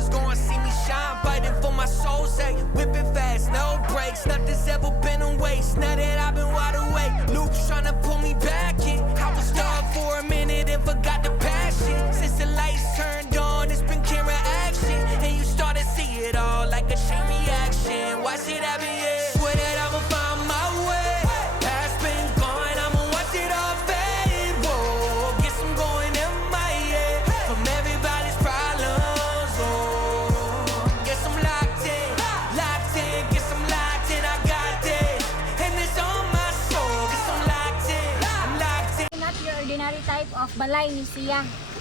haters gon' see me shine, fighting for my soul's sake. Whipping fast, no brakes, nothing's ever been a waste. Now that I've been wide awake, Luke's tryna pull me back in. I was done for a minute and forgot the passion. Since the lights turned on, it's been camera action, and you start to see it all like a chain reaction. Watch it happen, yeah. Swear that I'ma find my way. Past been gone, I'ma watch it all fade. Whoa, guess I'm going in my head from everybody's problems. Oh, guess I'm locked in, guess I'm locked in. I got this, and it's on my soul. Guess I'm locked in, I'm locked in. Not your ordinary type of balay ni siya.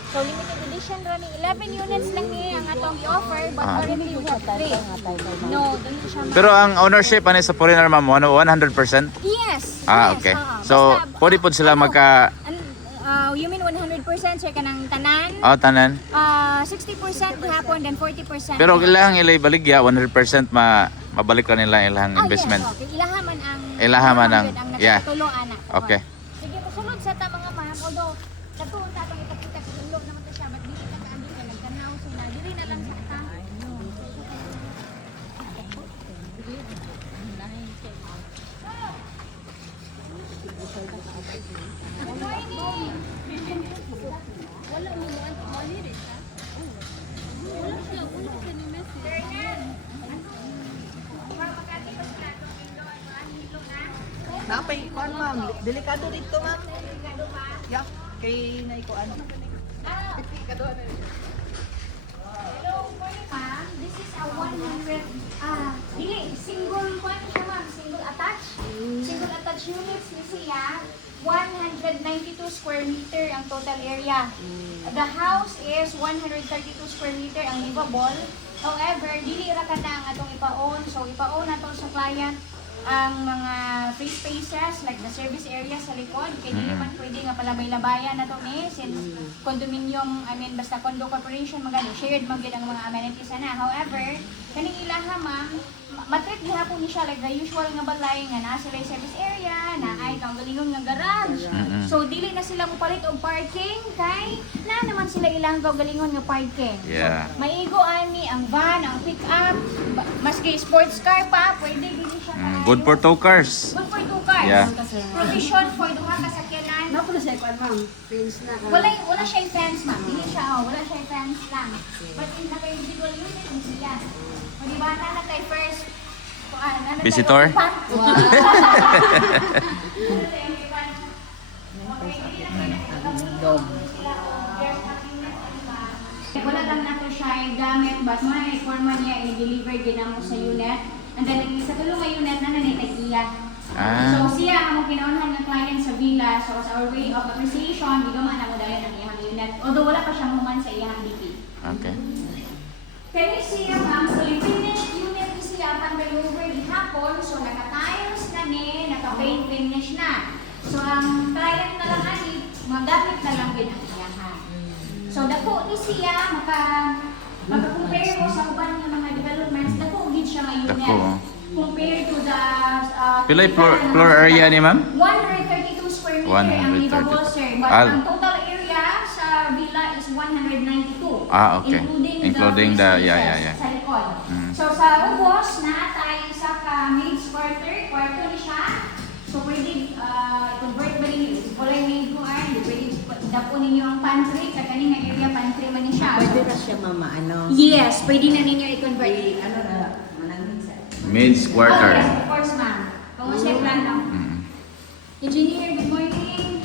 So limited edition running 11 units lang ni ang atong i-offer but currently we have 3. No, dili siya. Pero ang ownership ani sa foreigner ma'am, 100%? Yes. Ah, yes, okay. oo. So, Basta, pwede po sila magka... you mean 100% sir ka ng tanan? Oh, tanan. 60% hapon, then 40%. Pero ilang ilay baligya, 100% mabalik ka nila ilang investment. Yes, okay. Ilahaman ang... Ilahaman ang... Yeah. Nakatuloan na. Okay. Sige, musulod sa ta mga ma'am. Although, natuon ta itong ipakita sa tulog naman to siya. But dili na kaandi ka nagtanaw sila. Dili na lang sa ta. Napay kuan ma'am, delikado dito ma'am. Yeah, kay naikuan. Hello, morning ma'am. This is a 100, dili, single one siya ma'am, single attached. Single attached units ni siya, 192 square meter ang total area. The house is 132 square meter ang livable. However, dili ra kada ang atong ipaon. So ipaon nato sa client ang mga free spaces like the service area sa likod kay dili man pwede nga palabay-labayan na to ni since condominium, I mean basta condo corporation magani shared man gid ang mga amenities ana. However, kaning ilaha ma'am matreat gihapon ni siya like the usual nga balay nga naa sila service area na ay kaugalingon nga garage. So dili na sila mopalit og parking kay na naman sila ilang kaugalingon nga parking. Yeah. So, maigo ani ang van, ang pick up, maski sports car pa pwede gid siya. Good for 2 cars. Good for 2 cars. Yeah. Provision for duha ka sakyanan. Napo na sa kuan ma'am, fence na. Wala siya fence ma'am. Dili siya wala siya fence lang. But in naka-individual unit ang siya. O di ba na tayo first Visitor? Wala lang na to siya gamit but may forma niya i-deliver ginamo sa unit. And then sa tulong nga unit na nanay So siya ang pinaunahan ng client sa villa. So as our way of appreciation, gigaman na mo dahil ng iyang unit. Although wala pa siyang human sa iyang DP. Okay. Kaya siya ma'am, so yung finished unit ni siya pang deliver hapon. So naka-tiles na ni, naka-paint finish na. So ang client na lang ani, magamit na lang din ang iyahan. So dako ni siya, maka-compare mo sa uban ng mga developments, dako gid siya nga unit. Dako. Compared to the Pilay floor area ni ma'am? 132 square meter ang 132. livable sir. But ang total area sa villa is 192. Ah, okay. Including the spaces sa likod. So sa ubos na tayo sa maid's kwarto ni siya. So pwede convert ba rin walay maid kuan, pwede dapo ninyo ang pantry, sa kaning area pantry man ni siya. Pwede na siya mama ano. Yes, pwede na ninyo i-convert. Ano na manangin sa. Men's Oh, quarter. yes, of course ma'am. Kung siya plano. Engineer, good morning.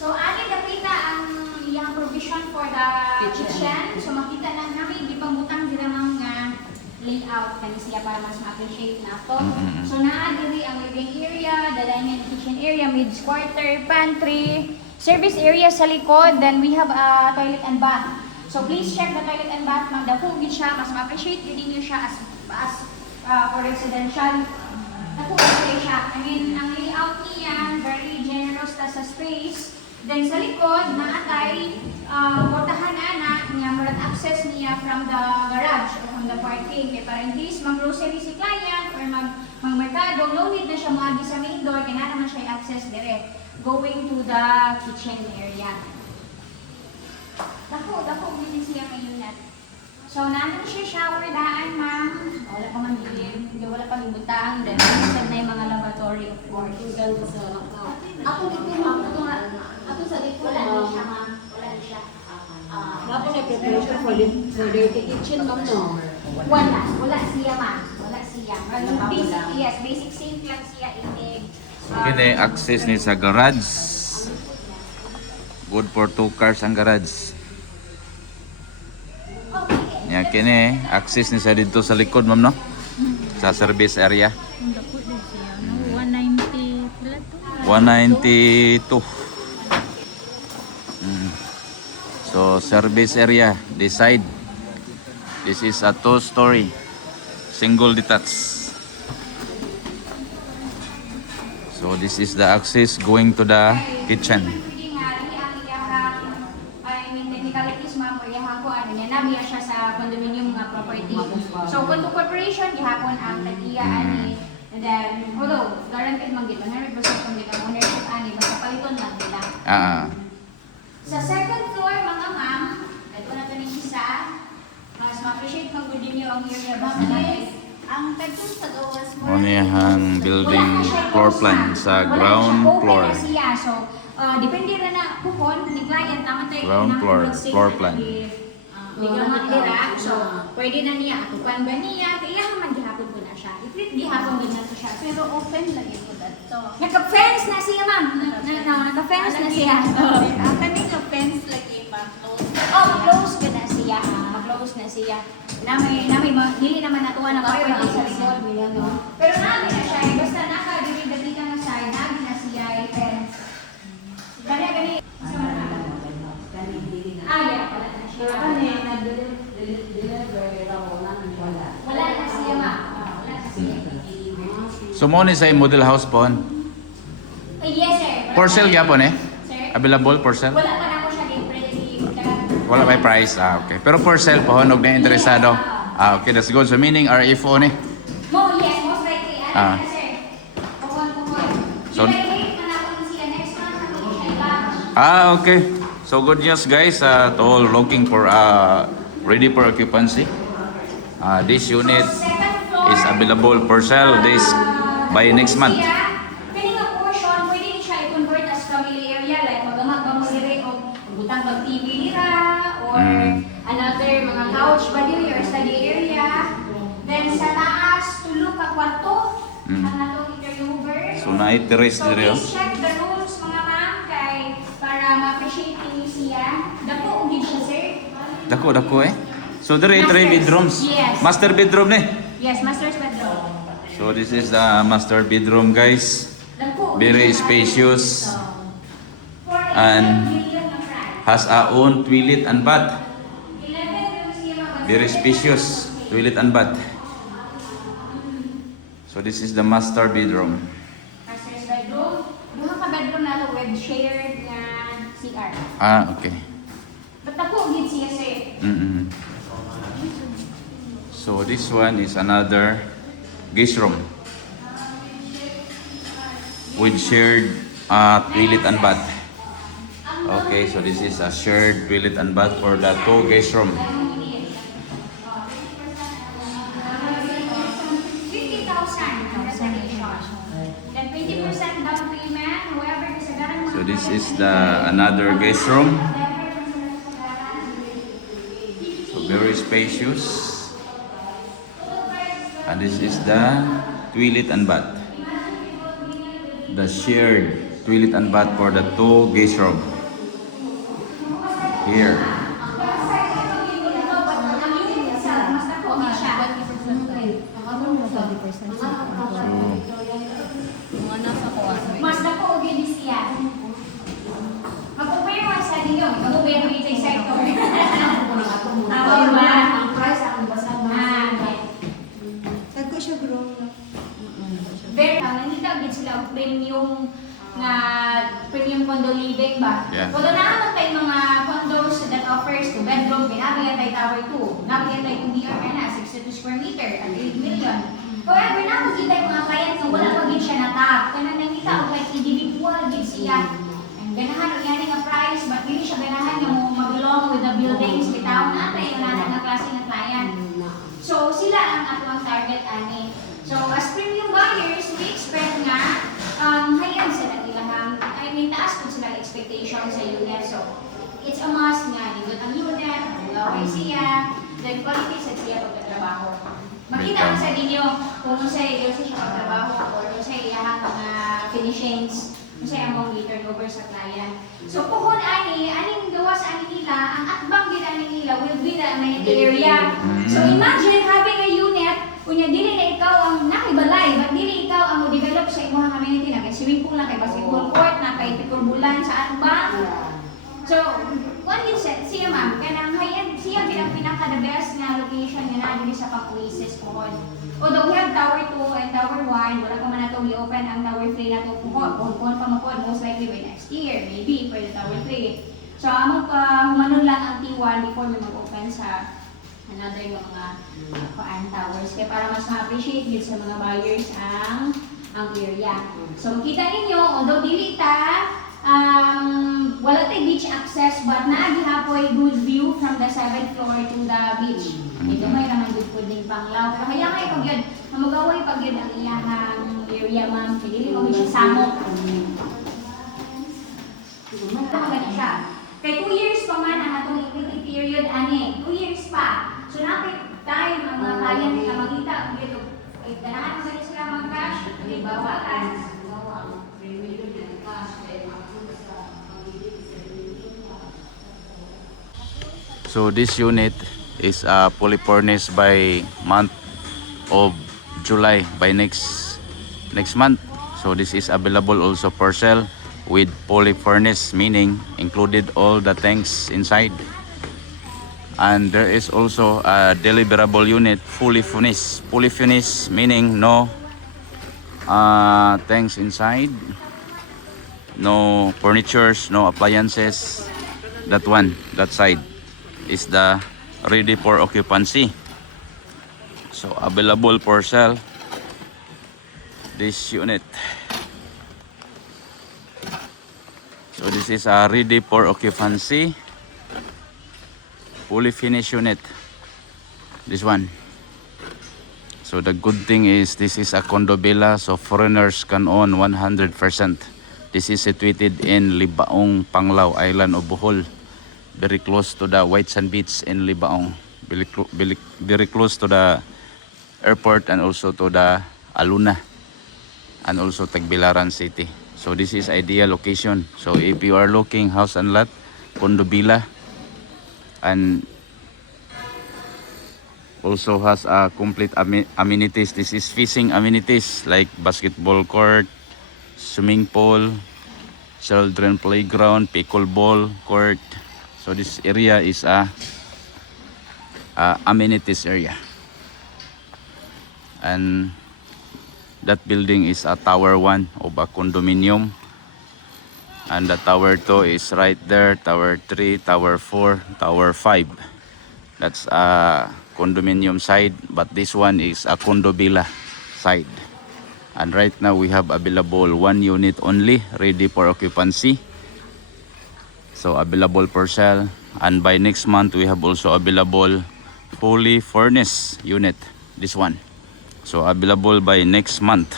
So, ani nakita ang iyang provision for the kitchen. So, makita lang namin, di pang butang dira mga layout kani siya para mas ma-appreciate na to. So, naadiri ang living area, the dining and kitchen area, mid quarter, pantry, service area sa likod, then we have a toilet and bath. So, please check the toilet and bath, ma'am. Dako gid siya, mas ma-appreciate gid niyo siya as for residential. Ako siya. I mean, ang layout niya, very generous na sa space. Then sa likod, naatay, portahan ana, nga murag access niya from the garage or from the parking. Kaya para in case mag-grocery si client or mag-merkado, no need na siya maagi sa main door, kaya naman siya access direct going to the kitchen area. Dako, din siya may unit. So, namin siya shower daan, ma'am. Wala pa man dilim. Hindi wala pa libutang. Then, minsan na yung mga lavatory of course. Ako dito, ma'am. Ako sa dito. Wala na siya, ma'am. Wala na siya. Wala na preparation for dirty kitchen, ma'am, no? Wala. Wala siya, ma'am. Wala siya. Basic, yes. Basic sink lang siya. Inig. Kini access ni sa garage. Good for 2 cars ang garage. Yan kini access ni sa dito sa likod, ma'am, no? Sa service area. 190 pala to. 192. So service area, this side. This is a 2-story, single detached. So this is the access going to the kitchen. Technicalities, ma'am, or yahan ko, ano niya, nabiya siya sa condominium nga property. So, condo corporation, gihapon ang tag-iya, ani. And then, although, guaranteed man gid 100% kung di ang ownership, ani, basta paliton lang nila. Sa second floor, mga ma'am, ito na ito ni isa, mas ma-appreciate mag good niyo ang area ba? Ang bedroom sa gawas mo. Monihang building floor plan sa ground floor. Wala na siya, so, depende na na kung ni client naman tayo Ground floor plan. Bigamat dira, so pwede na niya atupan ba niya, kaya man gihapon ko na siya. If gihapon din na to siya. Pero open lagi ko dito. Naka-fence na siya, ma'am. Naka-fence na siya. Ang kaning fence lagi, ma'am. Oh, close ka na siya. Close na siya. Dili naman natuwa na property sa likod. Pero namin na siya, basta naka-dili ka na siya, namin na siya, fence. Gani. Yeah, wala na siya. Wala na siya, ma'am. Wala na siya. So mo ni sa model house pon. Yes, sir. For sale gyapon eh. Sir? Available for sale. Wala pa na ako siya game Wala may price. Okay. Pero for sale po og na interesado. Okay, that's good. So meaning RFO ni. Yes, most likely. Sir. Pukon. So- Wait na ako siya next month. Siya Okay. So good news guys to all looking for ready for occupancy. This unit is available for sale this by next month. Pwede nga portion, pwede din siya i-convert as family area, like magamag ba mo dire o butang bag TV nila, or another mga couch ba diri or study area. Then sa taas, tulog ka kwarto, ang natong interviewer. So na-terrace So dire. please check the rooms mga ma'am, kay para ma-appreciate niyo siya. Dako ugid siya, sir. Dako eh. So there 3 bedrooms. Yes. Master bedroom ni. Yes, master's bedroom. So this is the master bedroom guys. Dako ugid Very siya. spacious For and 11 million na price. has a own toilet and bath. 11 rooms siya, ma'am. Very spacious toilet and bath. So this is the master bedroom. Master's bedroom. Duha ka bedroom na with shared nga CR. Okay. But ako ugid siya, sir. So this one is another guest room with shared toilet and bath. Okay, so this is a shared toilet and bath for the 2 guest room. 50,000 ang reservation. Then 20% down payment. However, kasagaran mo. So this is the another guest room. So very spacious. And this is the toilet and bath. The shared toilet and bath for the 2 guest room. Here. Mga nasa kuwas. Mas dako ugid ni siya. Mag-compare mo sa ninyo. Mag-compare mo sa sector. Ako ba? Ang price ang basag Okay. Tagko siya bro. Very, nandito agad sila og premium condo living ba? Yeah. Kung naman tayo mga condos that offers 2 bedroom, pinamigyan tayo tower 2. Namigyan tayo kung DR ka na, 62 square meter at 8 million. However, nakakita yung mga clients na wala pa gid siya natap. Kaya nakita og like individual gid siya. And ganahan og yani nga price, but dili siya ganahan nga mo mag-along with the buildings bitaw na tayo wala nga klase nga client. So sila ang atong target ani. So as premium buyers, we expect nga high-end sila ilahang, I mean taas po sila expectation sa unit. So it's a must nga nindot ang unit, laway siya, then quality sa siya pagtatrabaho. Makita mo sa ninyo kung siya pagtrabaho or kung siya iyahang mga finishings, kung siya among turnover sa client. So puhon aning gawas ani nila, ang atbang gid ani nila will be the amenity area. So imagine having a unit, kunya dili na ikaw ang nakibalay, but dili ikaw ang mo-develop sa imong amenity na kay swimming pool na kay basketball court na kay pitulbulan sa atbang. So, one din siya ma'am, kanang high-end siya bilang pinaka the best na location nga na dili sa Papuises pohon. Although we have Tower 2 and Tower 1, wala pa man nato i-open ang Tower 3 nato pohon pa mapod, most likely by next year, maybe for the Tower 3. So, among pa humanon lang ang T1 before we mag-open sa another mga towers. Kaya para mas ma-appreciate din sa mga buyers ang area. So, makita ninyo, although dili ta wala tay beach access, but naagihapoy good view from the 7th floor to the beach. Ito may naman good po din panglaw. Pero kaya nga pag yun, mamagaway pag yun ang iyahang area ma'am. Hindi mo siya samok. Maganda siya. Kay 2 years pa man ang atong equity period ani. 2 years pa. So napit tayo ang mga client na makita dito. Ay ganahan mo sila mga cash, di bawalan. So this unit is fully furnished by month of July, by next month. So this is available also for sale with fully furnished, meaning included all the things inside. And there is also a deliverable unit, fully finished. Fully finished meaning no things inside, no furnitures, no appliances. That one, that side is the ready for occupancy. So available for sale this unit. So this is a ready for occupancy, fully finished unit, this one. So the good thing is this is a condo villa, so foreigners can own 100%. This is situated in Libaong, Panglao Island of Bohol, very close to the White Sand Beach in Libaong, very close to the airport and also to the Aluna and also Tagbilaran City. So this is ideal location. So if you are looking house and lot, condo villa, and also has a complete amenities. This is fishing amenities like basketball court, swimming pool, children playground, pickleball court. So this area is a amenities area, and that building is a tower 1 of a condominium, and the tower 2 is right there, tower 3, tower 4, tower 5. That's a condominium side, but this one is a condo villa side. And right now we have available 1 unit only ready for occupancy, so available for sale. And by next month we have also available fully furnished unit, this one. So available by next month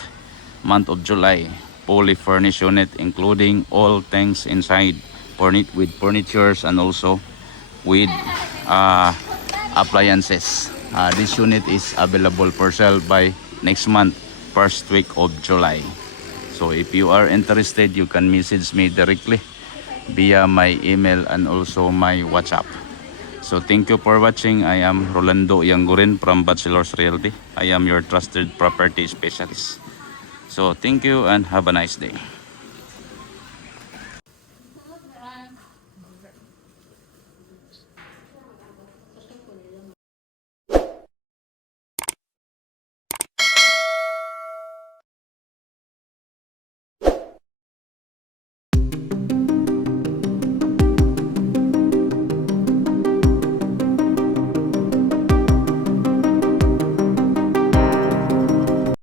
of July, fully furnished unit including all things inside, with furnitures and also with appliances. This unit is available for sale by next month, first week of July. So if you are interested, you can message me directly via my email and also my WhatsApp. So thank you for watching. I am Rolando Yangurin from Bachelor's Realty. I am your trusted property specialist. So thank you and have a nice day.